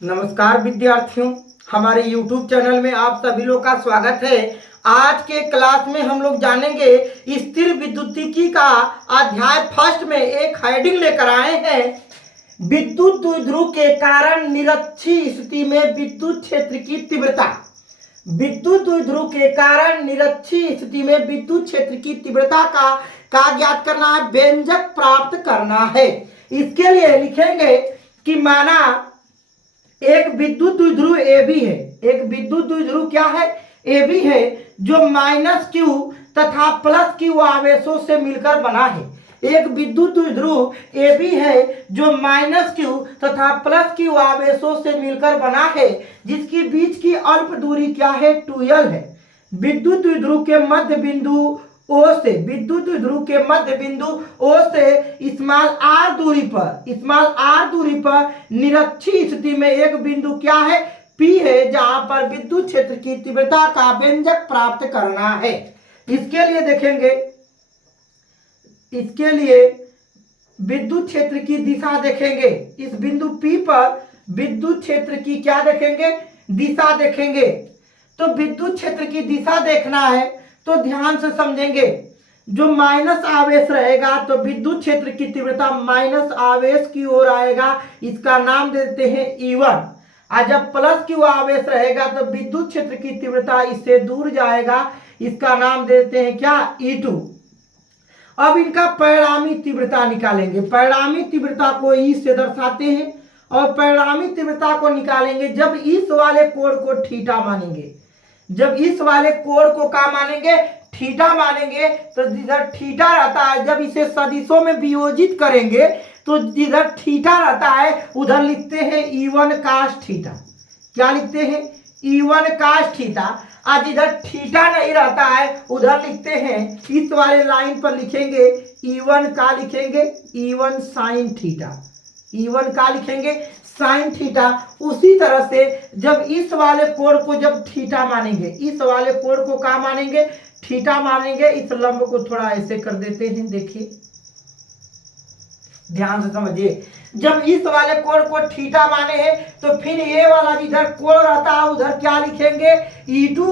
नमस्कार विद्यार्थियों, हमारे YouTube चैनल में आप सभी लोग का स्वागत है। आज के क्लास में हम लोग जानेंगे स्थिर विद्युतिकी का अध्याय फर्स्ट में एक हेडिंग लेकर आए हैं, विद्युत द्विध्रुव के कारण निरक्षीय स्थिति में विद्युत क्षेत्र की तीव्रता। विद्युत द्विध्रुव के कारण निरक्षीय स्थिति में विद्युत क्षेत्र की तीव्रता का ज्ञात करना है, व्यंजक प्राप्त करना है। इसके लिए लिखेंगे कि माना एक विद्युत द्विध्रुव ए बी है। एक विद्युत द्विध्रुव क्या है? ए बी है, जो माइनस क्यू तथा प्लस क्यू आवेशों से मिलकर बना है। एक विद्युत द्विध्रुव ए बी है जो माइनस क्यू तथा प्लस क्यू आवेशों से मिलकर बना है, जिसकी बीच की अल्प दूरी क्या है? 2l है। विद्युत द्विध्रुव के मध्य बिंदु O से, विद्युत ध्रुव के मध्य बिंदु O से स्मॉल r दूरी पर निरक्षीय स्थिति में एक बिंदु क्या है? P है, जहां पर विद्युत क्षेत्र की तीव्रता का व्यंजक प्राप्त करना है। इसके लिए देखेंगे, इसके लिए विद्युत क्षेत्र की दिशा देखेंगे। इस बिंदु P पर विद्युत क्षेत्र की क्या देखेंगे? दिशा देखेंगे। तो विद्युत क्षेत्र की दिशा देखना है तो ध्यान से समझेंगे। जो माइनस आवेश रहेगा तो विद्युत क्षेत्र की तीव्रता माइनस आवेश की ओर आएगा, इसका नाम देते हैं E1। और जब प्लस क्यू आवेश रहेगा तो विद्युत क्षेत्र की तीव्रता इससे दूर जाएगा, इसका नाम देते हैं क्या? E2। अब इनका परिणामी तीव्रता निकालेंगे। परिणामी तीव्रता को E से दर्शाते हैं और परिणामी तीव्रता को निकालेंगे जब इस वाले कोण को थीटा मानेंगे। जब इस वाले कोण को क्या मानेंगे? थीटा मानेंगे। तो जिधर थीटा रहता है, जब इसे सदिशों में वियोजित करेंगे तो जिधर थीटा रहता है उधर लिखते हैं E1 cos थीटा। क्या लिखते हैं? E1 cos theta. और जिधर थीटा नहीं रहता है उधर लिखते हैं, इस वाले लाइन पर लिखेंगे E1 का लिखेंगे E1 sin थीटा। E1 का लिखेंगे साइन थीटा। उसी तरह से जब इस वाले कोण को जब थीटा मानेंगे, इस वाले कोण को क्या मानेंगे? थीटा मानेंगे। इस लंब को थोड़ा ऐसे कर देते हैं, देखिए ध्यान से समझिए। जब इस वाले कोण को थीटा माने हैं तो फिर ये वाला जिधर कोण रहता है उधर क्या लिखेंगे? E2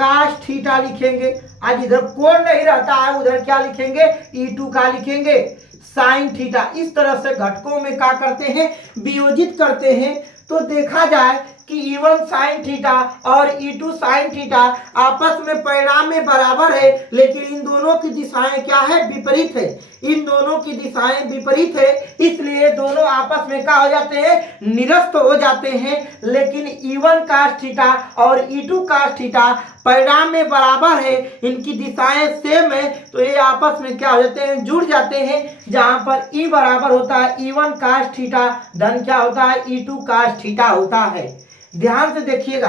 cos थीटा लिखेंगे। आज इधर कोण नहीं रहता है उधर क्या लिखेंगे? E2 का लिखेंगे साइन थीटा। इस तरह से घटकों में क्या करते हैं? वियोजित करते हैं। तो देखा जाए कि E1 sin थीटा और E2 sin थीटा आपस में परिणाम में बराबर है, लेकिन इन दोनों की दिशाएं क्या है? विपरीत है। इन दोनों की दिशाएं विपरीत है, इसलिए दोनों आपस में क्या हो जाते हैं? निरस्त हो जाते हैं। लेकिन E1 cos थीटा और E2 cos थीटा परिणाम में बराबर है, इनकी दिशाएं सेम है, तो ये आपस में क्या हो जाते हैं? जुड़ जाते हैं। जहां पर E बराबर होता है E1 cos थीटा, धन क्या होता है? E2 cos थीटा होता है। ध्यान से देखिएगा,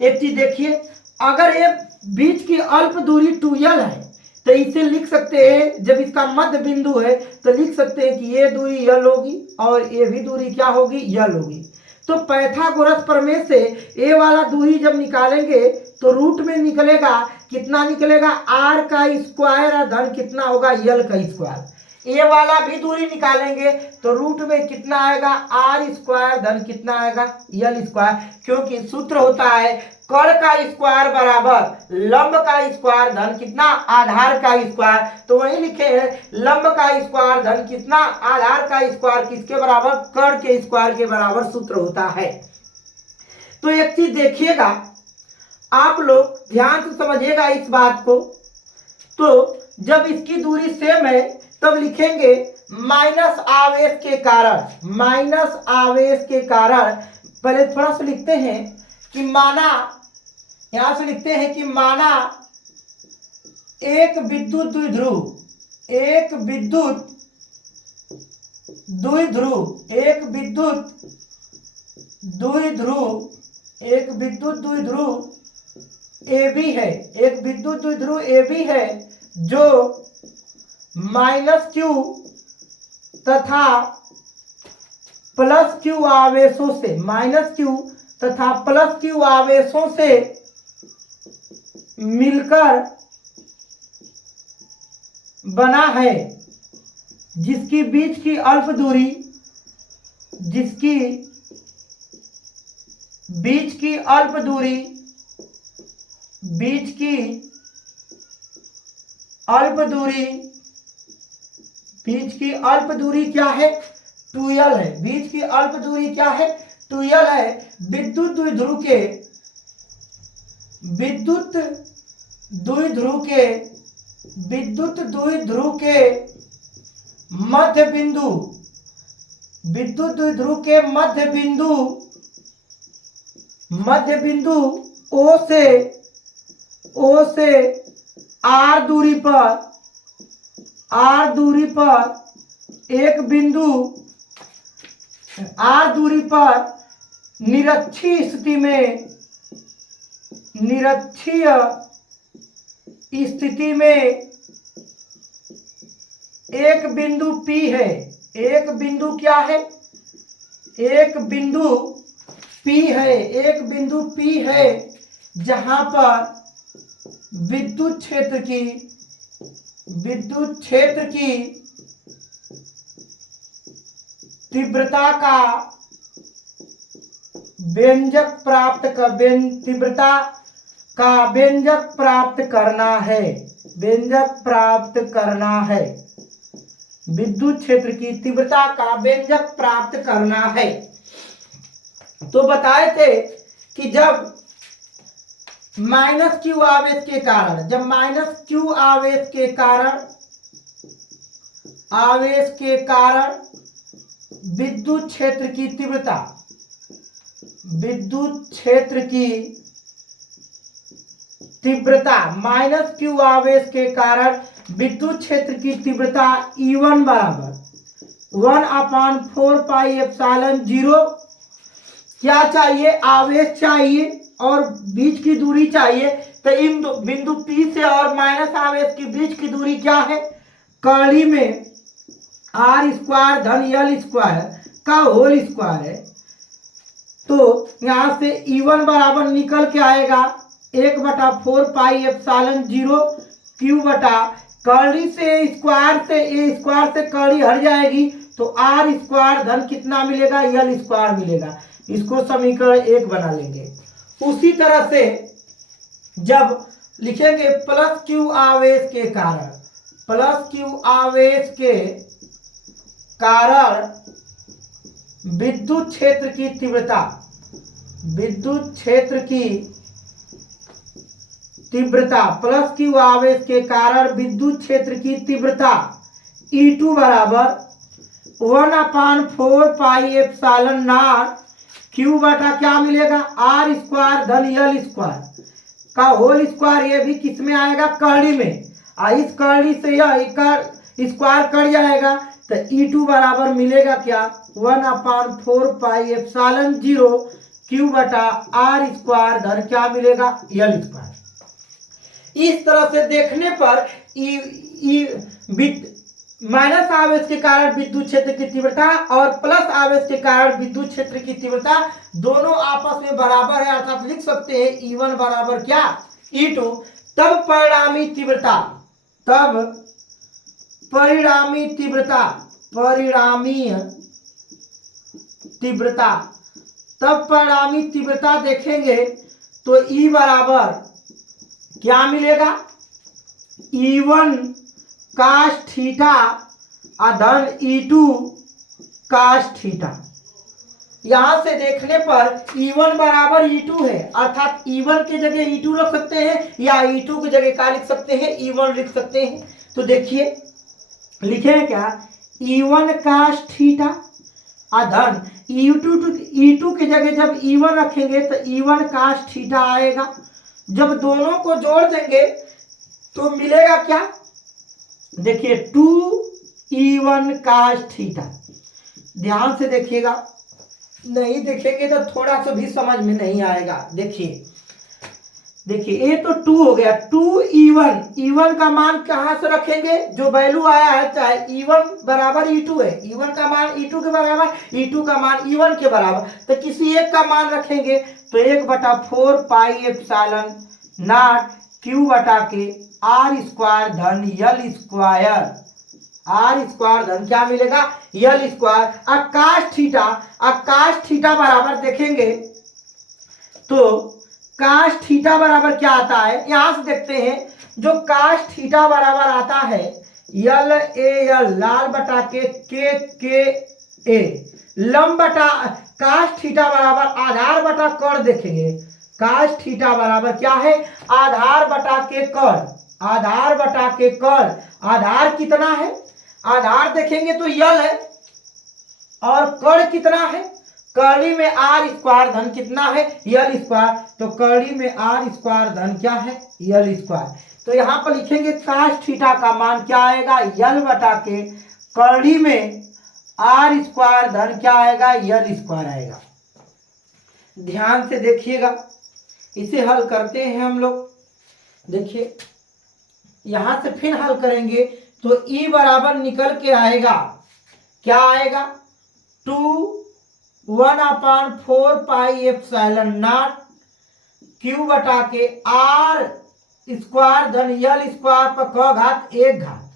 एक चीज देखिए, अगर ये बीच की अल्प दूरी 2l है तो इसे लिख सकते हैं, जब इसका मध्य बिंदु है तो लिख सकते हैं कि ये दूरी l होगी और ये भी दूरी क्या होगी? l होगी। तो पाइथागोरस प्रमेय से ए वाला दूरी जब निकालेंगे तो रूट में निकलेगा, कितना निकलेगा? r का स्क्वायर और धन कितना होगा? l का स्क्वायर। ए वाला भी दूरी निकालेंगे तो रूट में कितना आएगा? r स्क्वायर धन कितना आएगा? l square. क्योंकि सूत्र होता है कर्ण का स्क्वायर बराबर लंब का स्क्वायर धन कितना? आधार का स्क्वायर। तो वही लिखे हैं लंब का स्क्वायर धन कितना? आधार का स्क्वायर। किसके बराबर? कर्ण के स्क्वायर के बराबर सूत्र होता है। तो एक चीज देखिएगा, आप लोग ध्यान से समझिएगा इस बात को। तो जब इसकी दूरी सेम है तब लिखेंगे माइनस आवेश के कारण। माइनस आवेश के कारण पहले थोड़ा सा लिखते हैं कि माना, यहां से लिखते हैं कि माना एक विद्युत द्विध्रुव, एक विद्युत द्विध्रुव, एक विद्युत द्विध्रुव, एक विद्युत द्विध्रुव ए बी है, एक विद्युत द्विध्रुव ए बी है जो माइनस क्यू तथा प्लस क्यू आवेशों से, माइनस क्यू तथा प्लस क्यू आवेशों से मिलकर बना है, जिसकी बीच की अल्प दूरी, जिसकी बीच की अल्प दूरी, बीच की अल्प दूरी, बीच की अल्प दूरी क्या है? 2l है। बीच की अल्प दूरी क्या है? 2l है। विद्युत द्विध्रुव के, विद्युत द्विध्रुव के, विद्युत द्विध्रुव के मध्य बिंदु, विद्युत द्विध्रुव के मध्य बिंदु, मध्य बिंदु O से R दूरी पर, R दूरी पर एक बिंदु, R दूरी पर निरक्षीय स्थिति में, निरक्षीय स्थिति में एक बिंदु P है। एक बिंदु क्या है? एक बिंदु P है। एक बिंदु P है जहां पर विद्युत क्षेत्र की, विद्युत क्षेत्र की तीव्रता का व्यंजक प्राप्त कर, तीव्रता का व्यंजक प्राप्त करना है, व्यंजक प्राप्त करना है, विद्युत क्षेत्र की तीव्रता का व्यंजक प्राप्त करना है। तो बताए थे कि जब माइनस क्यू आवेश के कारण, जब माइनस क्यू आवेश के कारण, आवेश के कारण विद्युत क्षेत्र की तीव्रता, विद्युत क्षेत्र की तीव्रता, माइनस क्यू आवेश के कारण विद्युत क्षेत्र की तीव्रता E1 बराबर 1/4πε0 क्या चाहिए? आवेश चाहिए और बीच की दूरी चाहिए। तो इन बिंदु P से और माइनस आवेश के बीच की दूरी क्या है? कड़ी में r² धन l² का होल स्क्वायर है। तो यहां से E1 बराबर निकल के आएगा 1/4πε0 Q बटा कड़ी से स्क्वायर से ए स्क्वायर से कड़ी हट जाएगी तो r² धन कितना मिलेगा? l² मिलेगा। इसको समीकरण 1 बना लेंगे। उसी तरह से जब लिखेंगे प्लस क्यू आवेश के कारण, प्लस क्यू आवेश के कारण विद्युत क्षेत्र की तीव्रता, विद्युत क्षेत्र की तीव्रता, प्लस क्यू आवेश के कारण विद्युत क्षेत्र की तीव्रता E2 बराबर 1/4πε0 Q बटा क्या मिलेगा? r² धन l² का होल स्क्वायर। ये भी किस में आएगा? कड़ी में। इस कड़ी से यह स्क्वायर कट जाएगा तो E2 बराबर मिलेगा क्या? 1/4πε0 Q बटा r² धन क्या मिलेगा? l²। इस तरह से देखने पर माइनस आवेश के कारण विद्युत क्षेत्र की तीव्रता और प्लस आवेश के कारण विद्युत क्षेत्र की तीव्रता दोनों आपस में बराबर है, अर्थात लिख सकते हैं E1 बराबर क्या? E2। तब परिणामी तीव्रता, तब परिणामी तीव्रता, परिणामी तीव्रता, तब परिणामी तीव्रता देखेंगे तो E बराबर क्या मिलेगा? E1 काश थीटा अधन E2 काश थीटा। यहां से देखने पर E1 बराबर E2 है, अर्थात E1 की जगह E2 रख सकते हैं या E2 की जगह क्या लिख सकते हैं? E1 लिख सकते हैं। तो देखिए लिखें क्या? E1 काश थीटा अधन E2 की जगह जब E1 रखेंगे तो E1 काश थीटा आएगा। जब दोनों को जोड़ देंगे तो मिलेगा क्या? देखिए 2E1 काश थीटा। ध्यान से देखिएगा, नहीं देखेंगे तो थोड़ा सा भी समझ में नहीं आएगा। देखिए देखिए ये तो 2 हो गया, 2E1, E1 का मान कहां से रखेंगे? जो वैल्यू आया है, चाहे E1 बराबर E2 है, E1 का मान E2 के बराबर, E2 का मान E1 के बराबर, तो किसी एक का मान रखेंगे तो 1/4πε0 Q बटा के r² धन l² धन क्या मिलेगा? l²। आकाश थीटा, आकाश थीटा बराबर देखेंगे तो काश थीटा बराबर क्या आता है, यहां से देखते हैं। जो काश थीटा बराबर आता है यल ए यल लाल बटा के ए लंब बटा काश थीटा बराबर आधार बटा कर्ण देखेंगे। काश थीटा बराबर क्या है, आधार बटा के कर्ण। आधार बटा के कर्ण, आधार कितना है, आधार देखेंगे तो यल है और कर्ण कितना है, कड़ी में आर स्क्वायर धन कितना है, यल स्क्वायर। तो कड़ी में आर स्क्वायर धन क्या है, यल स्क्वायर। तो यहां पर लिखेंगे काश थीटा का मान क्या आएगा, यल बटा के कड़ी में आर स्क्वायर धन क्या आएगा, यल स्क्वायर आएगा। ध्यान से देखिएगा, इसे हल करते हैं हम लोग। देखिए यहां से फिर हल करेंगे तो ई बराबर निकल के आएगा, क्या आएगा, 2 1/4 पाई एप्सिलॉन नॉट क्यू बटा के आर स्क्वायर धन यल स्क्वायर पर क घात 1 घात।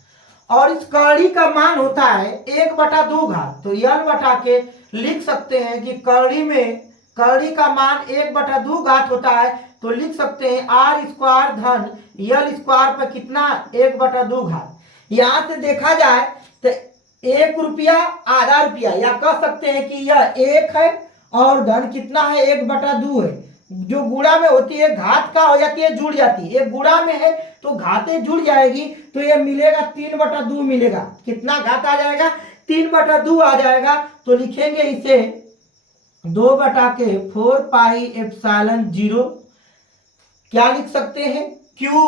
और इस कड़ी का मान होता है 1/2 घात। तो यल बटा के लिख सकते हैं कि कड़ी का मान 1/2 घात होता है। तो लिख सकते हैं आर स्क्वायर धन यल स्क्वायर पर कितना, 1/2 घात। यहां से देखा जाए तो 1 रुपया आधा रुपया, या कह सकते हैं कि यह 1 है और धन कितना है, 1/2 है। जो गुणा में होती है घात का हो जाती है, जुड़ जाती है। एक गुणा में है तो घातें जुड़ जाएगी, तो ये मिलेगा 3/2 मिलेगा। कितना घात आ जाएगा, 3/2 आ जाएगा। तो लिखेंगे इसे 2/4 पाई एप्सिलॉन 0, क्या लिख सकते हैं, क्यू,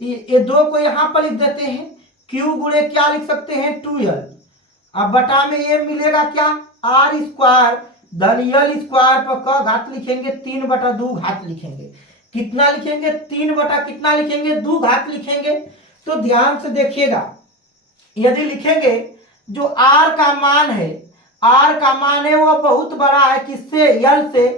ये 2 को यहां पर लिख देते हैं, क्यू गुणे क्या लिख सकते हैं, 2l। अब बटा में ये मिलेगा क्या, आर स्क्वायर धन यल स्क्वायर पर क घात लिखेंगे, 3/2 घात लिखेंगे। कितना लिखेंगे, 3 बटा कितना लिखेंगे, 2 घात लिखेंगे। तो ध्यान से देखिएगा, यदि लिखेंगे जो आर का मान है, आर का मान है वो बहुत बड़ा है, किससे, यल से।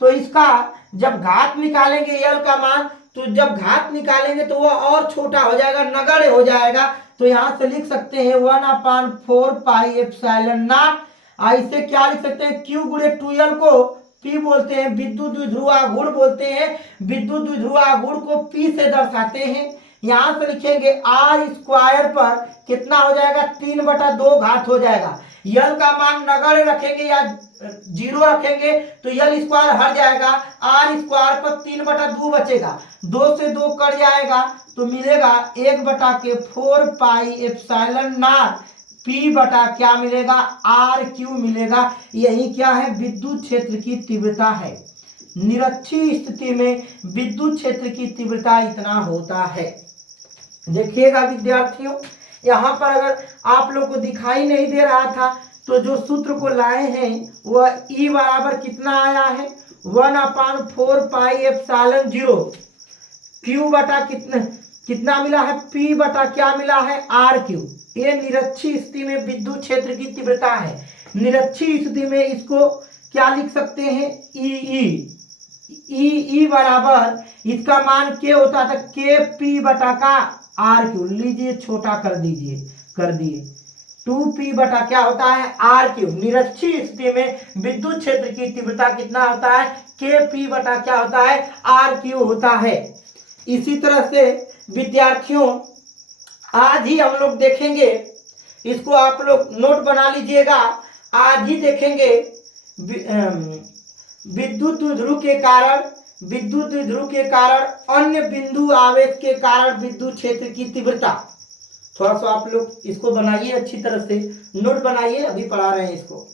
तो इसका जब घात निकालेंगे यल का मान, तो जब घात निकालेंगे तो वो और छोटा हो जाएगा, नगण्य हो जाएगा। तो यहां से लिख सकते हैं 1/4 पाई एप्सिलॉन नॉट। इसे क्या लिख सकते हैं, क्यू गुणे 2l को पी बोलते हैं, विद्युत द्विध्रुव आघूर्ण बोलते हैं। विद्युत द्विध्रुव आघूर्ण को पी से दर्शाते हैं। यहां से लिखेंगे आर स्क्वायर पर कितना हो जाएगा, 3/2 घात हो जाएगा। यल का मान नगण्य रखेंगे या 0 रखेंगे तो यल स्क्वायर हट जाएगा, आर स्क्वायर पर 3/2 बचेगा, 2 से 2 कट जाएगा। तो मिलेगा 1/4 पाई एप्सिलॉन नॉट पी बटा क्या मिलेगा, आर क्यू मिलेगा। यही क्या है, विद्युत क्षेत्र की तीव्रता है। निरक्षीय स्थिति में विद्युत क्षेत्र की तीव्रता इतना होता है। देखिएगा विद्यार्थियों, यहाँ पर अगर आप लोग को दिखाई नहीं दे रहा था तो जो सूत्र को लाए हैं वह ई बराबर कितना आया है, 1/4 पाई एप्सिलॉन 0 क्यू बटा कितना मिला है, पी बटा क्या मिला है, आर क्यू। ये निरक्षीय स्थिति में विद्युत क्षेत्र की तीव्रता है। निरक्षीय स्थिति में इसको क्या लिख सकते हैं, ई बराबर इसका मान के होता था, के पी बटा का आर क्यू। लीजिए छोटा कर दीजिए, कर दिए, 2p बटा क्या होता है, आर क्यू। निरक्षीय स्थिति में विद्युत क्षेत्र की तीव्रता कितना होता है, के पी बटा क्या होता है, आर क्यू होता है। इसी तरह से विद्यार्थियों आज ही हम लोग देखेंगे, इसको आप लोग नोट बना लीजिएगा। आज ही देखेंगे विद्युत द्विध्रुव के कारण अन्य बिंदु आवेश के कारण विद्युत क्षेत्र की तीव्रता। थोड़ा सा आप लोग इसको बनाइए, अच्छी तरह से नोट बनाइए, अभी पढ़ा रहे हैं इसको।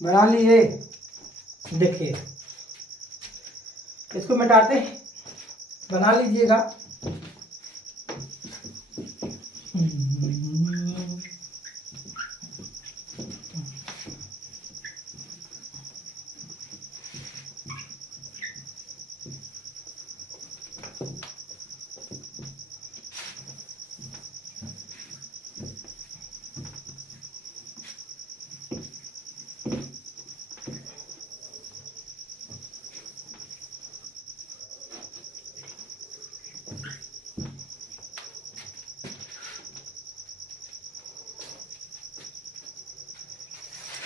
बना लिए, देखिए इसको मिटाते हैं, बना लीजिएगा।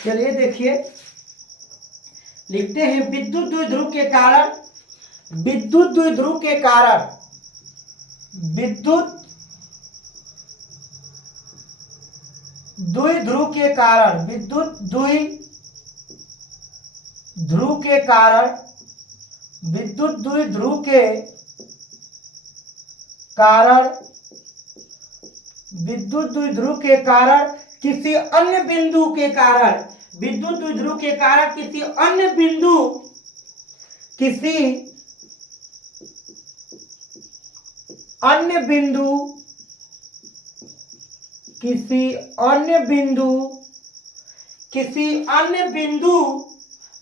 चलिए देखिए, लिखते हैं विद्युत द्विध्रुव के कारण, विद्युत द्विध्रुव के कारण, विद्युत द्विध्रुव के कारण, विद्युत द्विध्रुव के कारण, विद्युत द्विध्रुव के कारण, विद्युत द्विध्रुव के कारण किसी अन्य बिंदु के कारण, विद्युत द्विध्रुव के कारण किसी अन्य बिंदु, किसी अन्य बिंदु, किसी अन्य बिंदु, किसी अन्य बिंदु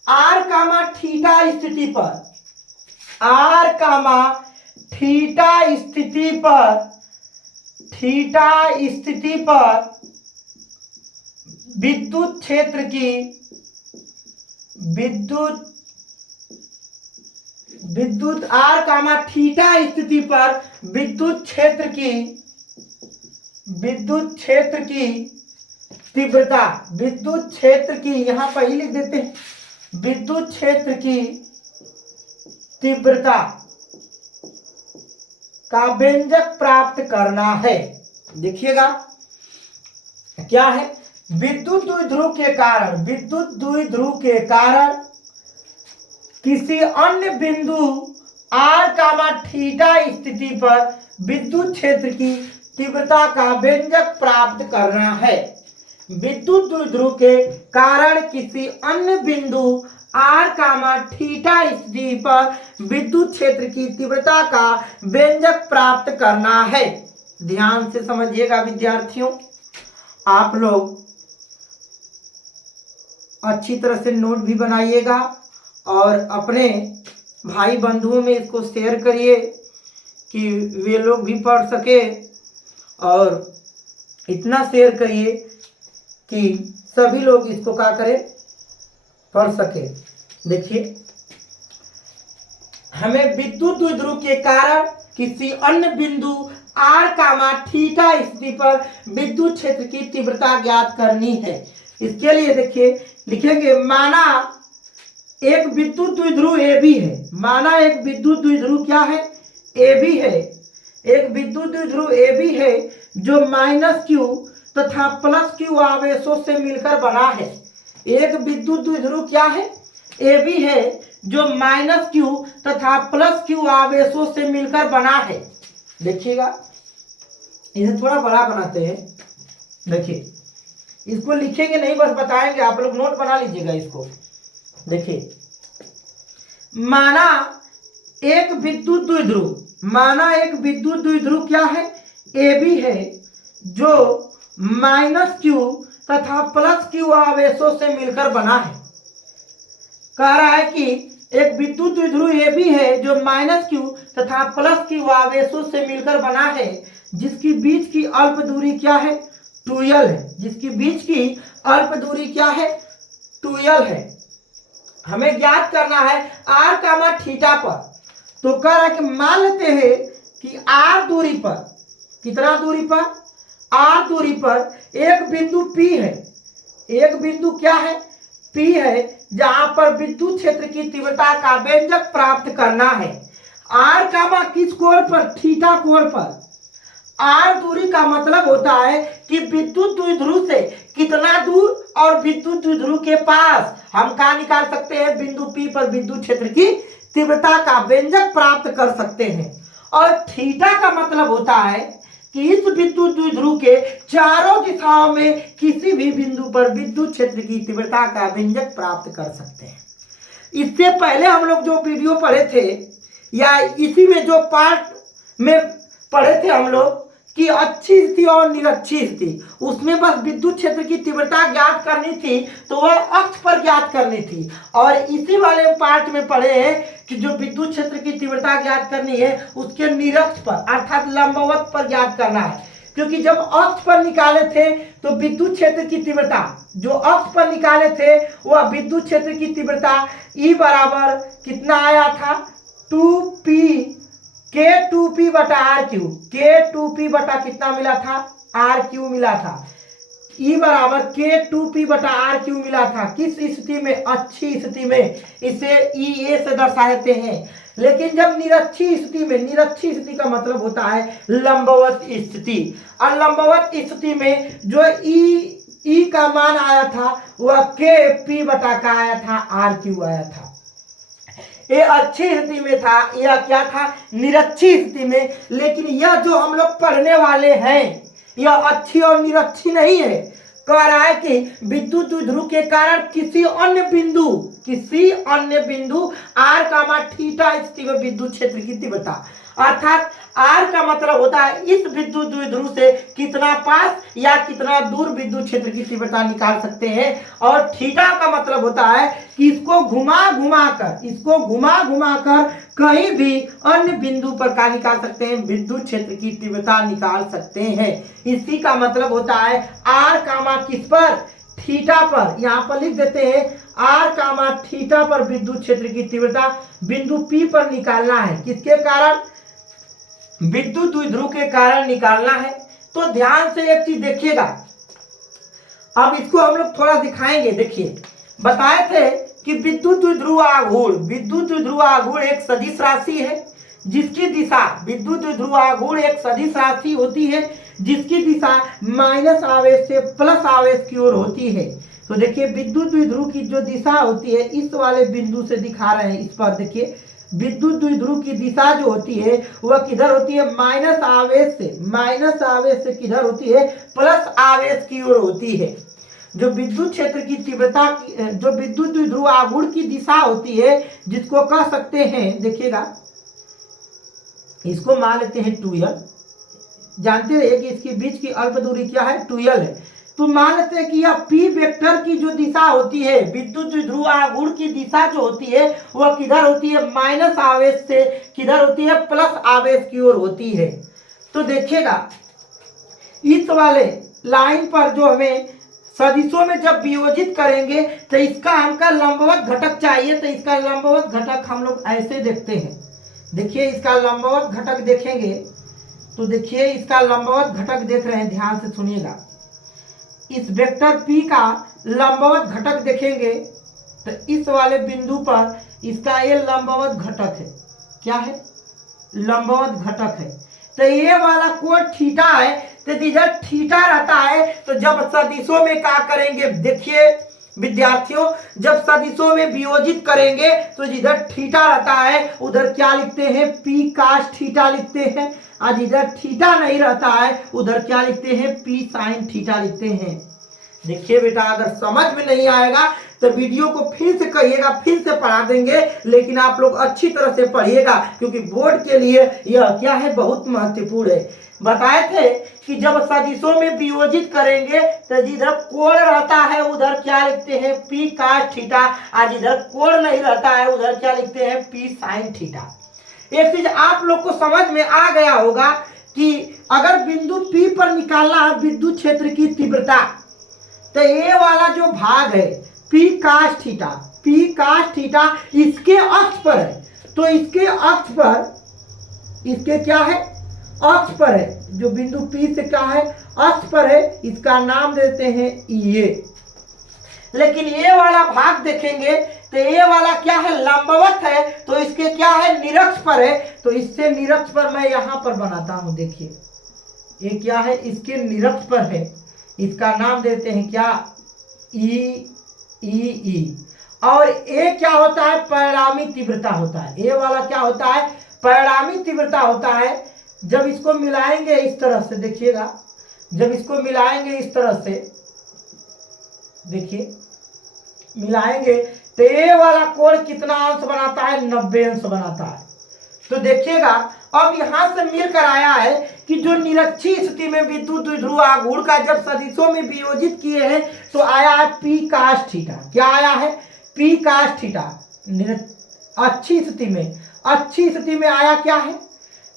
आर कामा थीटा स्थिति पर, आर कामा थीटा स्थिति पर, थीटा स्थिति पर विद्युत क्षेत्र की, विद्युत आर कामा थीटा स्थिति पर विद्युत क्षेत्र की, विद्युत क्षेत्र की तीव्रता, विद्युत क्षेत्र की, यहां पर ही लिख देते हैं, विद्युत क्षेत्र की तीव्रता का व्यंजक प्राप्त करना है। देखिएगा क्या है, विद्युत द्विध्रुव के कारण, विद्युत द्विध्रुव के कारण किसी अन्य बिंदु आर कामा थीटा स्थिति पर विद्युत क्षेत्र की तीव्रता का व्यंजक प्राप्त करना है। विद्युत द्विध्रुव के कारण किसी अन्य बिंदु आर कामा थीटा स्थिति पर विद्युत क्षेत्र की तीव्रता का व्यंजक प्राप्त करना है। ध्यान से समझिएगा विद्यार्थियों, आप लोग अच्छी तरह से नोट भी बनाइएगा और अपने भाई बंधुओं में इसको शेयर करिए कि वे लोग भी पढ़ सके, और इतना शेयर करिए कि सभी लोग इसको क्या करें, पढ़ सके। देखिए, हमें विद्युत द्विध्रुव के कारण किसी अन्य बिंदु आर कामा थीटा स्थिति पर विद्युत क्षेत्र की तीव्रता ज्ञात करनी है। इसके लिए देखिए लिखेंगे, माना एक विद्युत द्विध्रुव ए बी है, माना एक विद्युत द्विध्रुव क्या है, ए बी है, एक विद्युत द्विध्रुव ए बी है जो -q तथा +q आवेशों से मिलकर बना है। एक विद्युत द्विध्रुव क्या है, ए बी है जो -q तथा +q आवेशों से मिलकर बना है। देखिएगा, इसे थोड़ा बड़ा बनाते हैं। देखिए, इसको लिखेंगे नहीं, बस बताएंगे, आप लोग नोट बना लीजिएगा इसको। देखिए, माना एक विद्युत द्विध्रुव, माना एक विद्युत द्विध्रुव क्या है, ए बी है जो -q तथा +q आवेशों से मिलकर बना है। कह रहा है कि एक विद्युत द्विध्रुव ए बी है जो -q तथा +q आवेशों से मिलकर बना है, जिसकी बीच की अल्प दूरी क्या है, 2l है, जिसकी बीच की अल्प दूरी क्या है, 2l है। हमें ज्ञात करना है r कामा थीटा पर। तो कह रहा है कि मान लेते हैं कि r दूरी पर, कितना दूरी पर, r दूरी पर एक बिंदु P है, एक बिंदु क्या है, P है, जहां पर विद्युत क्षेत्र की तीव्रता का व्यंजक प्राप्त करना है। r कामा किस कोण पर, थीटा कोण पर। r दूरी का मतलब होता है कि विद्युत द्विध्रुव से कितना दूर, और विद्युत द्विध्रुव के पास हम क्या निकाल सकते हैं, बिंदु P पर विद्युत क्षेत्र की तीव्रता का व्यंजक प्राप्त कर सकते हैं। और थीटा का मतलब होता है कि इस विद्युत द्विध्रुव के चारों दिशाओं में किसी भी बिंदु पर विद्युत क्षेत्र की तीव्रता का व्यंजक प्राप्त कर सकते हैं। इससे पहले हम लोग जो वीडियो पढ़े थे, या इसी में जो पार्ट में पढ़े थे हम लोग कि अच्छी स्थिति और निरक्षी स्थिति, उसमें बस विद्युत क्षेत्र की तीव्रता ज्ञात करनी थी, तो वह अक्ष पर ज्ञात करनी थी। और इसी वाले पार्ट में पढ़े हैं कि जो विद्युत क्षेत्र की तीव्रता ज्ञात करनी है उसके निरक्ष पर अर्थात लंबवत पर ज्ञात करना है। क्योंकि जब अक्ष पर निकाले थे तो विद्युत क्षेत्र की तीव्रता, जो अक्ष पर निकाले थे वह विद्युत क्षेत्र की तीव्रता E बराबर कितना आया था, 2p K2p बटा RQ, K2p बटा कितना मिला था, RQ मिला था। ई बराबर K2P/RQ मिला था। किस स्थिति में? अच्छी स्थिति में। इसे EA से दर्शा देते हैं। लेकिन जब निरक्षी स्थिति में, निरक्षी स्थिति का मतलब होता है लंबवत स्थिति, और लंबवत स्थिति में जो ई का मान आया था वह KP बटा का आया था, RQ आया था। ये अच्छी स्थिति में था, यह क्या था? निरक्षी स्थिति में। लेकिन यह जो हम लोग पढ़ने वाले हैं यह अच्छी और निरक्षी नहीं है। कह रहा है कि विद्युत द्विध्रुव के कारण किसी अन्य बिंदु r का थीटा स्थिति में विद्युत क्षेत्र की तीव्रता, अर्थात r का मतलब होता है इस विद्युत द्विध्रुव से कितना पास या कितना दूर विद्युत क्षेत्र की तीव्रता निकाल सकते हैं, और थीटा का मतलब होता है कि इसको घुमा घुमा कर कहीं भी अन्य बिंदु पर क्या निकाल सकते हैं? विद्युत क्षेत्र की तीव्रता निकाल सकते हैं। इसी का मतलब होता है r कामा किस पर? थीटा पर। यहाँ पर लिख देते हैं r कामा थीटा पर विद्युत क्षेत्र की तीव्रता बिंदु P पर निकालना है। किसके कारण? विद्युत द्विध्रुव के कारण निकालना है। तो ध्यान से एक चीज देखिएगा, अब इसको हम लोग थोड़ा दिखाएंगे। देखिए, बताए थे कि विद्युत द्विध्रुव आघूर्ण एक सदिश राशि है जिसकी दिशा, विद्युत द्विध्रुव आघूर्ण एक सदिश राशि होती है जिसकी दिशा माइनस आवेश से प्लस आवेश की ओर होती है। तो देखिए, विद्युत द्विध्रुव की जो दिशा होती है इस वाले बिंदु से दिखा रहे हैं। इस पर देखिए, विद्युत द्विध्रुव की दिशा जो होती है वह किधर होती है? माइनस आवेश से किधर होती है? प्लस आवेश की ओर होती है। जो विद्युत क्षेत्र की तीव्रता, जो विद्युत द्विध्रुव आघूर्ण की दिशा होती है, जिसको कह सकते हैं, देखिएगा, इसको मान लेते हैं 2l। जानते रहिए कि इसके बीच की अल्प दूरी क्या है? 2l है। तो मान लेते हैं कि यह P वेक्टर की जो दिशा होती है, विद्युत द्विध्रुव आघूर्ण की दिशा जो होती है वह किधर होती है? माइनस आवेश से किधर होती है? प्लस आवेश की ओर होती है। तो देखिएगा, इस वाले लाइन पर जो हमें सदिशों में जब वियोजित करेंगे तो इसका हमका लंबवत घटक चाहिए। तो इसका लंबवत घटक हम लोग ऐसे देखते हैं। देखिए, इसका लंबवत घटक देखेंगे तो देखिए, इसका लंबवत घटक देख रहे हैं, ध्यान से सुनिएगा। इस वेक्टर P का लंबवत घटक देखेंगे तो इस वाले बिंदु पर इसका ये लंबवत घटक है। क्या है? लंबवत घटक है। तो ये वाला कोण थीटा है। तो इधर थीटा रहता है। तो जब सदिशों में क्या करेंगे? देखिए विद्यार्थियों, जब सदिशों में वियोजित करेंगे तो जिधर थीटा रहता है उधर क्या लिखते हैं? P cos थीटा लिखते हैं। और जिधर थीटा नहीं रहता है उधर क्या लिखते हैं? P sin थीटा लिखते हैं। देखिए बेटा, अगर समझ में नहीं आएगा तो वीडियो को फिर से कहिएगा, फिर से पढ़ा देंगे, लेकिन आप लोग अच्छी तरह से पढ़िएगा क्योंकि बोर्ड के लिए यह क्या है? बहुत महत्वपूर्ण है। बताए थे कि जब सदिशों में वियोजित करेंगे तो जिधर कोण रहता है उधर क्या लिखते हैं? P cos थीटा, और जिधर कोण नहीं रहता है उधर क्या लिखते हैं? P sin theta. एक चीज आप लोग को समझ में आ गया होगा कि अगर बिंदु P पर निकालना है विद्युत क्षेत्र की तीव्रता, तो ये वाला जो भाग है P cos थीटा इसके अक्ष पर है। तो इसके अक्ष पर, इसके क्या है? अक्ष पर है। जो बिंदु P से क्या है? अक्ष पर है। इसका नाम देते हैं EA। लेकिन ये वाला भाग देखेंगे तो ये वाला क्या है? लंबवत है। तो इसके क्या है? निरक्ष पर है। तो इससे निरक्ष पर मैं यहां पर बनाता हूं। देखिए, ये क्या है? इसके निरक्ष पर है। इसका नाम देते हैं क्या? E। और ये क्या होता है? परिणामी तीव्रता होता है। ये वाला क्या होता है? परिणामी तीव्रता होता है। जब इसको मिलाएंगे इस तरह से, देखिएगा, जब इसको मिलाएंगे इस तरह से, देखिए, मिलाएंगे तो ये वाला कोण कितना अंश बनाता है? 90 अंश बनाता है। तो देखिएगा, अब यहां से मिल कर आया है कि जो निरक्षी स्थिति में विद्युत द्विध्रुव आघूर्ण का जब सदिशों में वियोजित किए हैं तो आया है P cos थीटा। क्या आया है? P cos theta. अच्छी स्थिति में आया क्या है?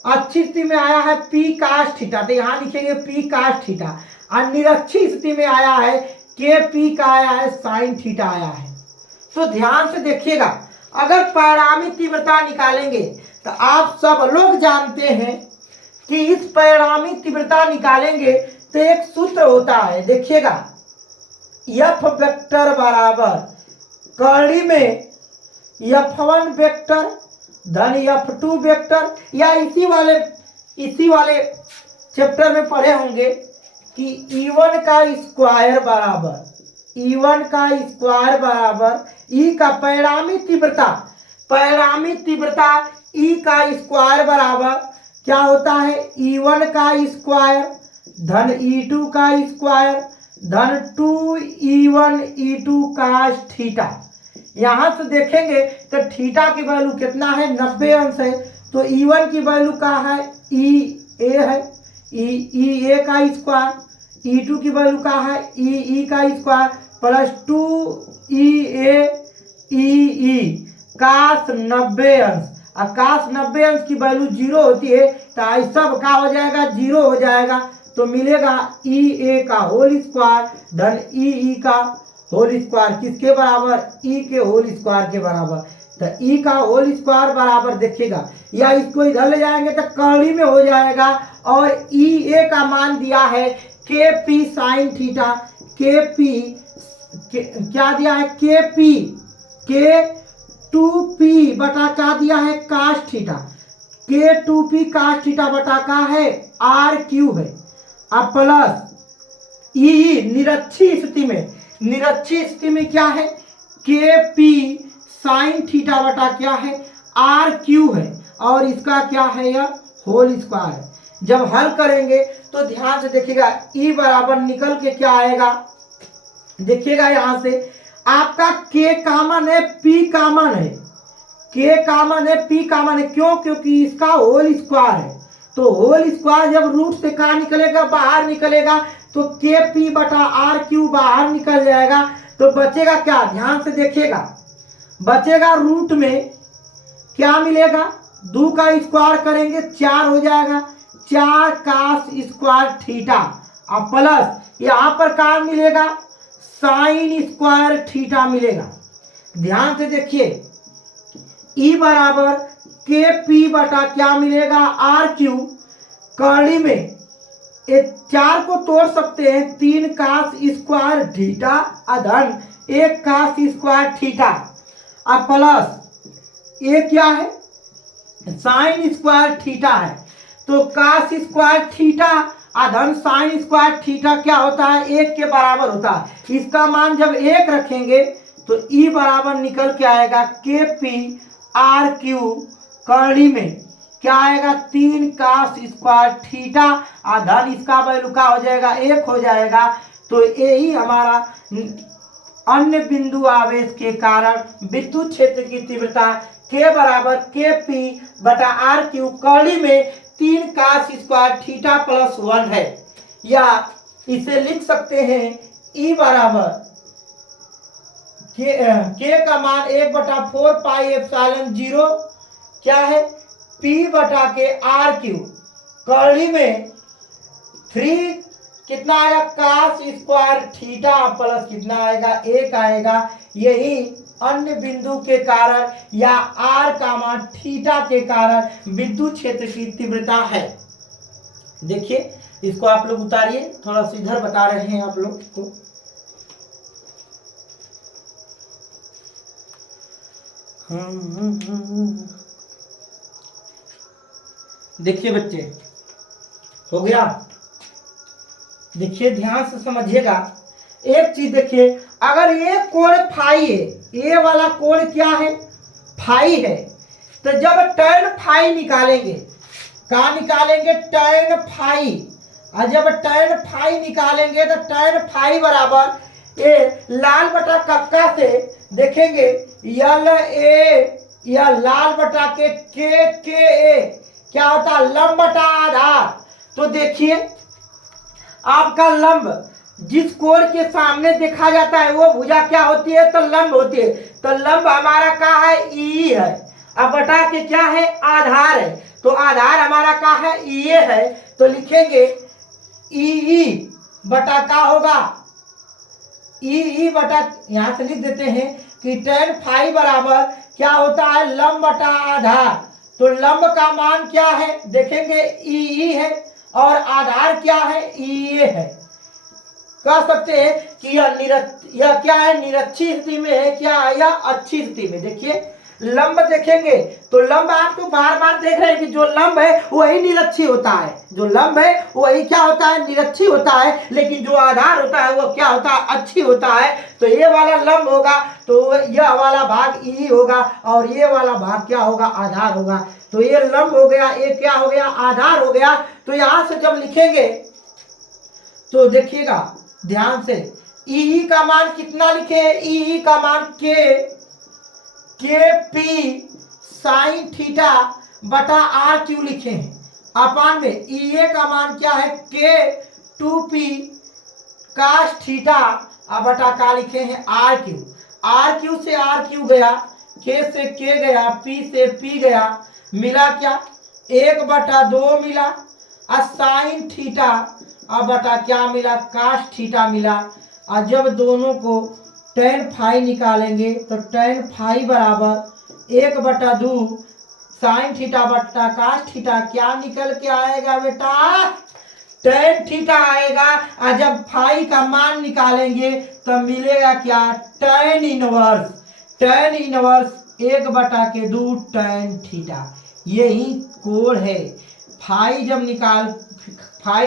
अच्छी स्थिति में आया है P cos थीटा। तो यहां लिखेंगे P cos थीटा। और निरक्षी स्थिति में आया है KP का आया है sin थीटा आया है। तो ध्यान से देखिएगा, अगर परिणामी तीव्रता निकालेंगे तो आप सब लोग जानते हैं कि इस परिणामी तीव्रता निकालेंगे तो एक सूत्र होता है, देखिएगा, एफ वेक्टर बराबर कड़ी में F1 वेक्टर धन F2 वेक्टर, या इसी वाले चैप्टर में पढ़े होंगे कि E1 का स्क्वायर बराबर E का परिणामी तीव्रता E का स्क्वायर बराबर क्या होता है, E1 का स्क्वायर धन E2 का स्क्वायर धन 2E1 E2 cos थीटा। यहाँ से देखेंगे तो थीटा की वैल्यू कितना है, 90 अंश है। तो E1 की वैल्यू क्या है, EA है, EA का स्क्वायर, E2 की वैल्यू क्या है, EE का square plus 2EA EE cos 90 अंश। cos 90 अंश की वैल्यू 0 होती है तो ऐसा क्या हो जाएगा, 0 हो जाएगा। तो मिलेगा EA का होल स्क्वायर धन EE का होल स्क्वायर किसके बराबर, E के होल स्क्वायर के बराबर। तो E का होल स्क्वायर बराबर देखिएगा, या इसको इधर ले जाएंगे तो कड़ी में हो जाएगा, और EA का मान दिया है KP साइन थीटा, क्या दिया है, K2P बटा क्या दिया है, काश थीटा, K2P काश थीटा बटा का है RQ है। अब प्लस ई निरक्षी स्थिति में क्या है, KP साइन थीटा बटा क्या है, RQ है, और इसका क्या है, यह होल स्क्वायर। जब हल करेंगे तो ध्यान से देखिएगा, E बराबर निकल के क्या आएगा, देखिएगा यहाँ से आपका K कॉमन है, P कॉमन है, K कॉमन है, P कॉमन है, क्यों, क्योंकि इसका होल स्क्वायर है। तो होल स्क्वायर जब रूट से कहाँ निकलेगा, बाहर निकलेगा, तो KP बटा RQ बाहर निकल जाएगा। तो बचेगा क्या, ध्यान से देखिएगा, बचेगा रूट में क्या मिलेगा, 2 का स्क्वायर करेंगे 4 हो जाएगा, 4 cos स्क्वायर थीटा, और प्लस यहाँ पर क्या मिलेगा, साइन स्क्वायर थीटा मिलेगा। ध्यान से देखिए, E बराबर KP बटा क्या मिलेगा, RQ, कड़ी में 4 को तोड़ सकते हैं, 3 cos स्क्वायर थीटा अधन 1 cos स्क्वायर थीटा, अब प्लस ये क्या है, साइन स्क्वायर थीटा है। तो cos स्क्वायर थीटा अधन साइन स्क्वायर थीटा क्या होता है, 1 के बराबर होता है। इसका मान जब 1 रखेंगे तो E बराबर निकल के आएगा KP RQ, कड़ी में क्या आएगा, 3 cos स्क्वायर थीटा अधन इसका वैल्यू क्या हो जाएगा, 1 हो जाएगा। तो यही हमारा अन्य बिंदु आवेश के कारण विद्युत क्षेत्र की तीव्रता K बराबर KP बटा RQ, कड़ी में 3 cos स्क्वायर थीटा प्लस 1 है। या इसे लिख सकते हैं E बराबर K का मान 1/4 पाई एप्सिलॉन 0 क्या है, P बटा के RQ, कड़ी में 3 कितना आएगा, cos स्क्वायर थीटा प्लस कितना आएगा, 1 आएगा। यही अन्य बिंदु के कारण या R का मान थीटा के कारण विद्युत क्षेत्र की तीव्रता है। देखिए इसको आप लोग उतारिए, थोड़ा सा इधर बता रहे हैं आप लोग को। देखिए बच्चे, हो गया, देखिए ध्यान से समझिएगा। एक चीज देखिए, अगर ये कोण फाई है, ये वाला कोण क्या है, फाई है, तो जब टर्न फाई निकालेंगे, कहाँ निकालेंगे, टर्न फाई, और जब टर्न फाई निकालेंगे तो टर्न फाई बराबर ये लाल बटा कक्का से देखेंगे यल ए, या लाल बटा के ए क्या होता है, लंब बटा आधार। तो देखिए आपका लंब जिस कोण के सामने देखा जाता है वो भुजा क्या होती है, तो लंब होती है। तो लंब हमारा क्या है, ई है, अब बटा के क्या है, आधार है। तो आधार हमारा क्या है, ई है। तो लिखेंगे ई बटा क्या होगा, ई बटा, यहां से लिख देते हैं कि tan फाई बराबर क्या होता है, लंब बटा आधार। तो लंब का मान क्या है, देखेंगे ई है, और आधार क्या है, ये है। कह सकते हैं कि यह क्या है, निरक्षी स्थिति में है क्या, या अच्छी स्थिति में। देखिए लंब देखेंगे तो लंब आप तो बार बार देख रहे हैं कि जो लंब है वही निरक्षी होता है, जो लंब है वही क्या होता है, निरक्षी होता है। लेकिन जो आधार होता है वो क्या होता है, अच्छी होता है। तो ये वाला लंब होगा तो यह वाला भाग ई होगा, और ये वाला भाग क्या होगा, आधार होगा। तो ये लंब हो गया, ये क्या हो गया, आधार हो गया। तो यहां से जब लिखेंगे तो देखिएगा ध्यान से, ई का मान कितना लिखे, ई का मान के पी साइन थीटा बटा आर क्यू लिखे हैं। अपान में ई का मान क्या है, के 2p काश थीटा बटा का लिखे हैं आर क्यू। आर क्यू से आर क्यू गया, के से के गया, पी से पी गया, मिला क्या, 1/2 मिला। साइन थीटा बटा क्या मिला, काश थीटा मिला। और जब दोनों को tan फाई निकालेंगे तो tan फाई बराबर 1/2 साइन थीटा बटा काश थीटा, क्या निकल के आएगा बेटा, tan थीटा आएगा। और जब फाई का मान निकालेंगे तो मिलेगा क्या, tan इनवर्स 1/2 tan थीटा। यही कोण है। फाई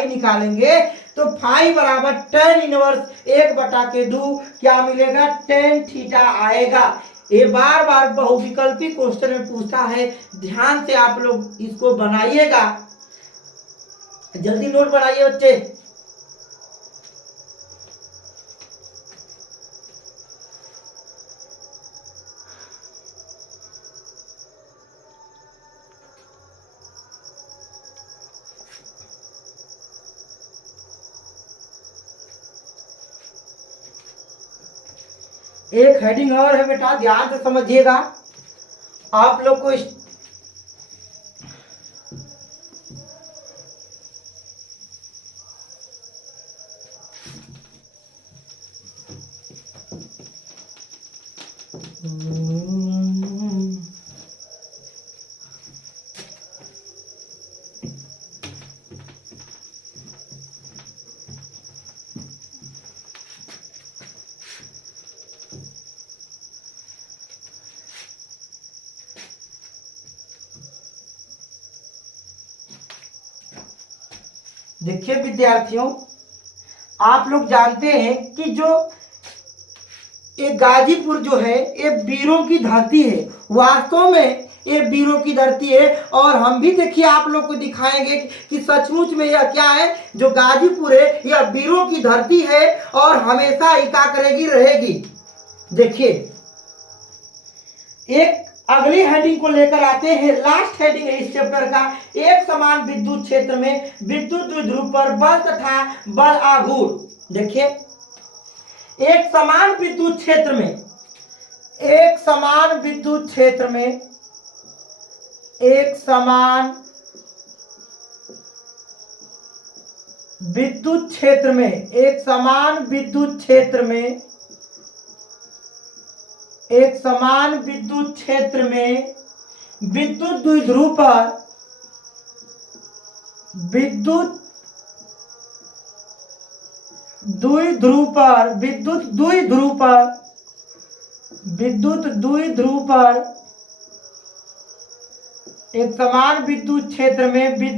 निकालेंगे तो फाई बराबर tan इनवर्स 1/2 क्या मिलेगा, tan थीटा आएगा। ये बार बार बहुविकल्पी क्वेश्चन में पूछता है, ध्यान से आप लोग इसको बनाइएगा, जल्दी नोट बनाइए बच्चे। एक हेडिंग और है बेटा, ध्यान से समझिएगा आप लोग को। देखिए विद्यार्थियों, आप लोग जानते हैं कि जो ये गाजीपुर जो है ये वीरों की धरती है, वास्तव में ये वीरों की धरती है। और हम भी देखिए आप लोग को दिखाएंगे कि सचमुच में यह क्या है, जो गाजीपुर है यह वीरों की धरती है और हमेशा ही क्या करेगी, रहेगी। देखिए एक अगली हेडिंग को लेकर आते हैं, लास्ट हेडिंग है इस चैप्टर का। एक समान विद्युत क्षेत्र में विद्युत द्विध्रुव पर बल तथा बल आघूर्ण। देखिए एक समान विद्युत क्षेत्र में, एक समान विद्युत क्षेत्र में, एक समान विद्युत क्षेत्र में, एक समान विद्युत क्षेत्र में, एक समान विद्युत क्षेत्र में विद्युत द्विध्रुव पर विद्युत द्विध्रुव पर विद्युत द्विध्रुव पर विद्युत द्विध्रुव पर एक समान विद्युत क्षेत्र में